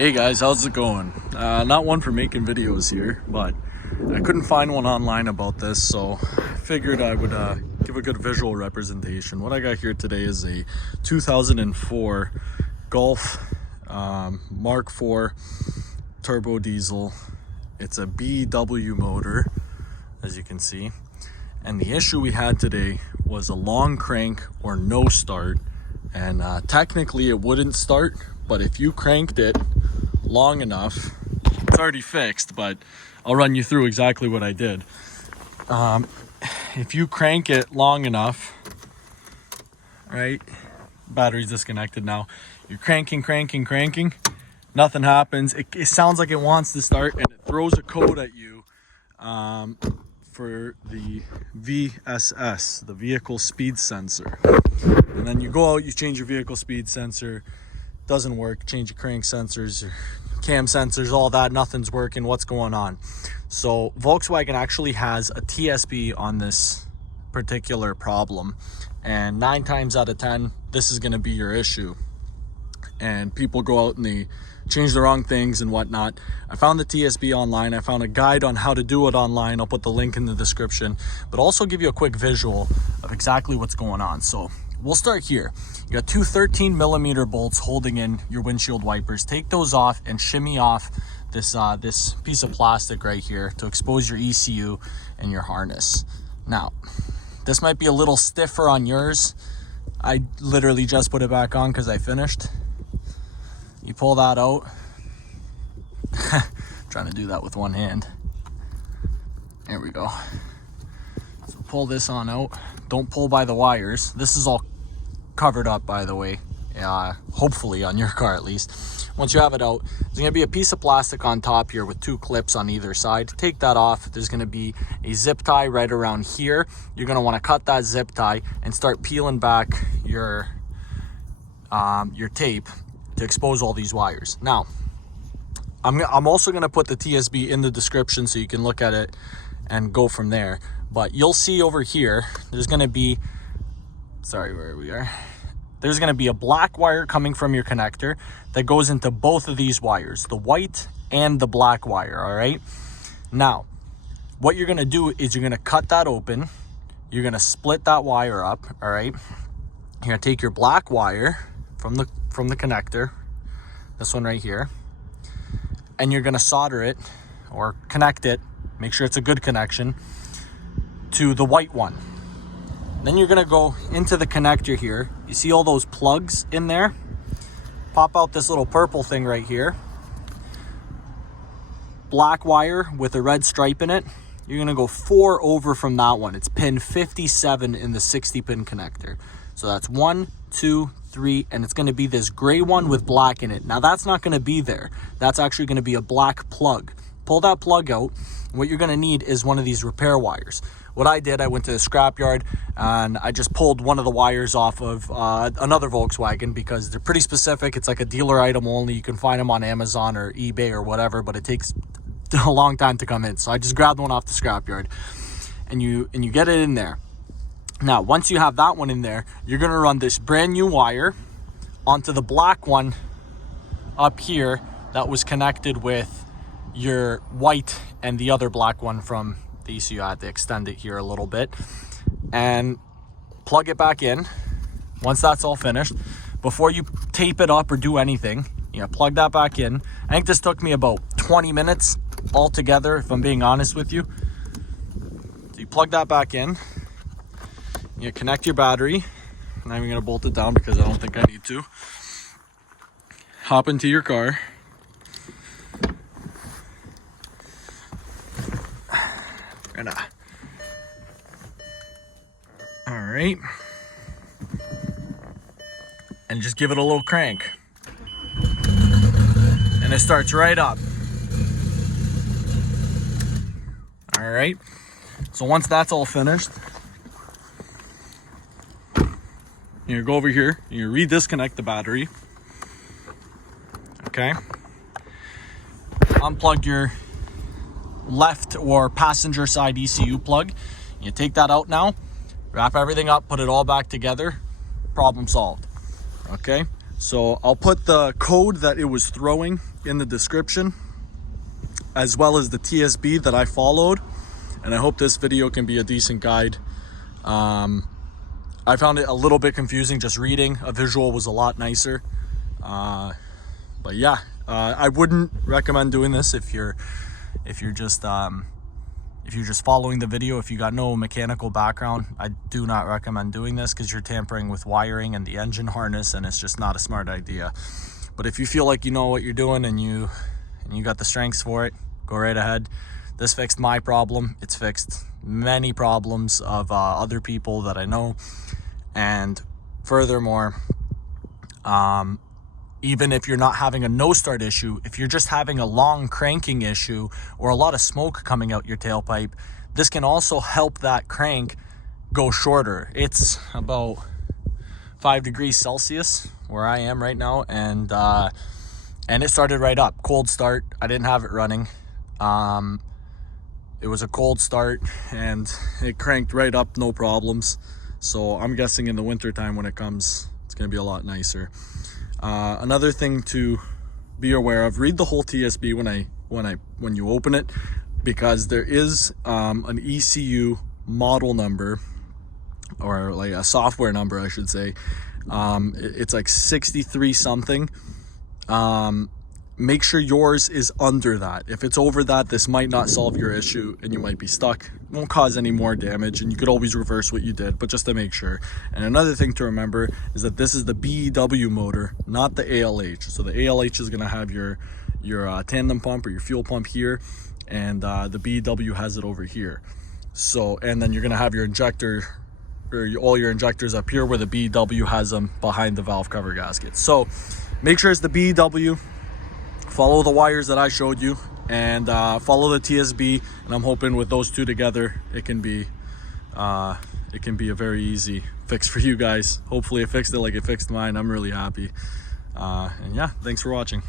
Hey guys, how's it going? Not one for making videos here, but I couldn't find one online about this, so I figured I would give a good visual representation. What I got here today is a 2004 Golf Mark IV turbo diesel. It's a BEW motor, as you can see. And the issue we had today was a long crank or no start. And technically it wouldn't start, but if you cranked it long enough, it's already fixed, but I'll run you through exactly what I did. If you crank it long enough, right, battery's disconnected now, you're cranking, nothing happens. It sounds like it wants to start, and it throws a code at you for the VSS, the vehicle speed sensor. And then you go out, you change your vehicle speed sensor, doesn't work, change your crank sensors, your cam sensors, all that, nothing's working. What's going on? So Volkswagen actually has a TSB on this particular problem, and 9 times out of 10 this is going to be your issue. And people go out and they change the wrong things and whatnot. I found the TSB online. I found a guide on how to do it online. I'll put the link in the description, but also give you a quick visual of exactly what's going on. So we'll start here. You got two 13mm bolts holding in your windshield wipers. Take those off and shimmy off this this piece of plastic right here to expose your ECU and your harness. Now, this might be a little stiffer on yours. I literally just put it back on because I finished. You pull that out. Trying to do that with one hand. There we go. So pull this on out. Don't pull by the wires. This is all covered up, by the way. Hopefully on your car at least. Once you have it out, there's going to be a piece of plastic on top here with 2 clips on either side. Take that off. There's going to be a zip tie right around here. You're going to want to cut that zip tie and start peeling back your tape to expose all these wires. Now, I'm also going to put the TSB in the description so you can look at it and go from there. But you'll see over here, there's going to be, there's going to be a black wire coming from your connector that goes into both of these wires, the white and the black wire, all right? Now, what you're going to do is you're going to cut that open. You're going to split that wire up, all right? You're going to take your black wire from the connector, this one right here, and you're going to solder it or connect it, make sure it's a good connection, to the white one. Then you're going to go into the connector here. You see all those plugs in there? Pop out this little purple thing right here. Black wire with a red stripe in it. You're going to go 4 over from that one. It's pin 57 in the 60 pin connector. So that's 1, 2, 3, and it's going to be this gray one with black in it. Now that's not going to be there. That's actually going to be a black plug. Pull that plug out. What you're going to need is one of these repair wires. What I did, I went to the scrapyard and I just pulled one of the wires off of another Volkswagen because they're pretty specific. It's like a dealer item only. You can find them on Amazon or eBay or whatever, but it takes a long time to come in. So I just grabbed one off the scrapyard, and you get it in there. Now, once you have that one in there, you're going to run this brand new wire onto the black one up here that was connected with your white and the other black one from the ECU. I had to extend it here a little bit and plug it back in. Once that's all finished, before you tape it up or do anything, you know, plug that back in. I think this took me about 20 minutes altogether, if I'm being honest with you. So you plug that back in, you connect your battery. I'm not even gonna bolt it down because I don't think I need to. Hop into your car. All right, and just give it a little crank, and it starts right up. All right, so once that's all finished, you go over here, you redisconnect the battery. Okay, unplug your left or passenger side ECU plug. You take that out now, wrap everything up, put it all back together, problem solved. Okay, So I'll put the code that it was throwing in the description, as well as the TSB that I followed. And I hope this video can be a decent guide. I found it a little bit confusing just reading. A visual was a lot nicer. But yeah, I wouldn't recommend doing this if you're just following the video. If you got no mechanical background, I do not recommend doing this, because you're tampering with wiring and the engine harness, and it's just not a smart idea. But if you feel like you know what you're doing and you got the strengths for it, go right ahead. This fixed my problem. It's fixed many problems of other people that I know. And furthermore, even if you're not having a no start issue, if you're just having a long cranking issue or a lot of smoke coming out your tailpipe, this can also help that crank go shorter. It's about 5 degrees Celsius where I am right now, and it started right up. Cold start. I didn't have it running. It was a cold start and it cranked right up, no problems. So I'm guessing in the winter time when it comes, it's going to be a lot nicer. Another thing to be aware of: read the whole TSB when you open it, because there is an ECU model number, or like a software number, I should say. It's like 63 something. Make sure yours is under that. If it's over that, this might not solve your issue and you might be stuck. It won't cause any more damage, and you could always reverse what you did, but just to make sure. And another thing to remember is that this is the BEW motor, not the ALH. So the ALH is going to have your tandem pump or your fuel pump here, and the BEW has it over here. So, and then you're going to have your injector, or all your injectors up here, where the BEW has them behind the valve cover gasket. So make sure it's the BEW. Follow the wires that I showed you, and follow the TSB, and I'm hoping with those two together it can be a very easy fix for you guys. Hopefully it fixed it like it fixed mine. I'm really happy. And yeah, thanks for watching.